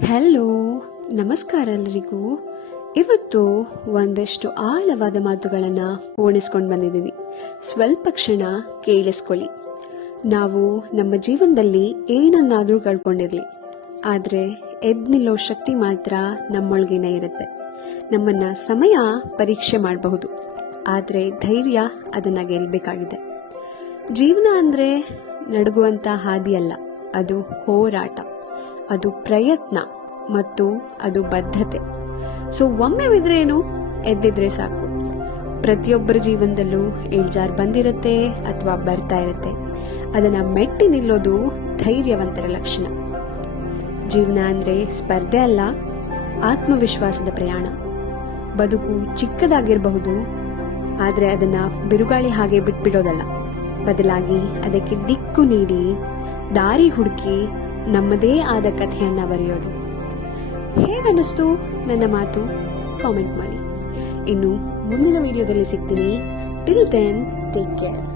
Hello, ನಮಸ್ಕಾರ ಎಲ್ಲರಿಗೂ. ಇವತ್ತು ಒಂದಷ್ಟು ಆಳವಾದ ಮಾತುಗಳನ್ನು ಓಣಿಸ್ಕೊಂಡು ಬಂದಿದ್ದೀವಿ. ಸ್ವಲ್ಪ ಕ್ಷಣ ಕೇಳಿಸ್ಕೊಳ್ಳಿ. ನಾವು ನಮ್ಮ ಜೀವನದಲ್ಲಿ ಏನನ್ನಾದರೂ ಕಳ್ಕೊಂಡಿರಲಿ. ಆದರೆ ಎದ್ ನಿಲ್ಲೋ ಶಕ್ತಿ ಮಾತ್ರ ನಮ್ಮೊಳಗೇನೆ ಇರುತ್ತೆ. ನಮ್ಮನ್ನ ಸಮಯ ಪರೀಕ್ಷೆ ಮಾಡಬಹುದು. ಆದರೆ ಧೈರ್ಯ ಅದನ್ನು ಗೆಲ್ಲಬೇಕಾಗಿದೆ ಜೀವನ ಅಂದರೆ ನಡುಗುವಂಥ ಹಾದಿಯಲ್ಲ ಅದು ಹೋರಾಟ. ಅದು ಪ್ರಯತ್ನ ಮತ್ತು ಅದು ಬದ್ಧತೆ. ಸೊ ಒಮ್ಮೆ ಬಿದ್ರೆ ಏನು? ಎದ್ದಿದ್ರೆ ಸಾಕು. ಪ್ರತಿಯೊಬ್ಬರ ಜೀವನದಲ್ಲೂ ಇಳ್ಜಾರು ಬಂದಿರುತ್ತೆ ಅಥವಾ ಬರ್ತಾ ಇರುತ್ತೆ. ಅದನ್ನ ಮೆಟ್ಟಿ ನಿಲ್ಲೋದು ಧೈರ್ಯವಂತರ ಲಕ್ಷಣ. ಜೀವನ ಅಂದ್ರೆ ಸ್ಪರ್ಧೆ ಅಲ್ಲ, ಆತ್ಮವಿಶ್ವಾಸದ ಪ್ರಯಾಣ. ಬದುಕು ಚಿಕ್ಕದಾಗಿರಬಹುದು, ಆದರೆ ಅದನ್ನ ಬಿರುಗಾಳಿ ಹಾಗೆ ಬಿಟ್ಬಿಡೋದಲ್ಲ. ಬದಲಾಗಿ ಅದಕ್ಕೆ ದಿಕ್ಕು ನೀಡಿ, ದಾರಿ ಹುಡುಕಿ ನಮ್ಮದೇ ಆದ ಕಥೆಯನ್ನ ಬರೆಯೋದು. ಹೇಗನ್ನಿಸ್ತು ನನ್ನ ಮಾತು? ಕಾಮೆಂಟ್ ಮಾಡಿ. ಇನ್ನು ಮುಂದಿನ ವಿಡಿಯೋದಲ್ಲಿ ಸಿಗ್ತೀನಿ. Till then take care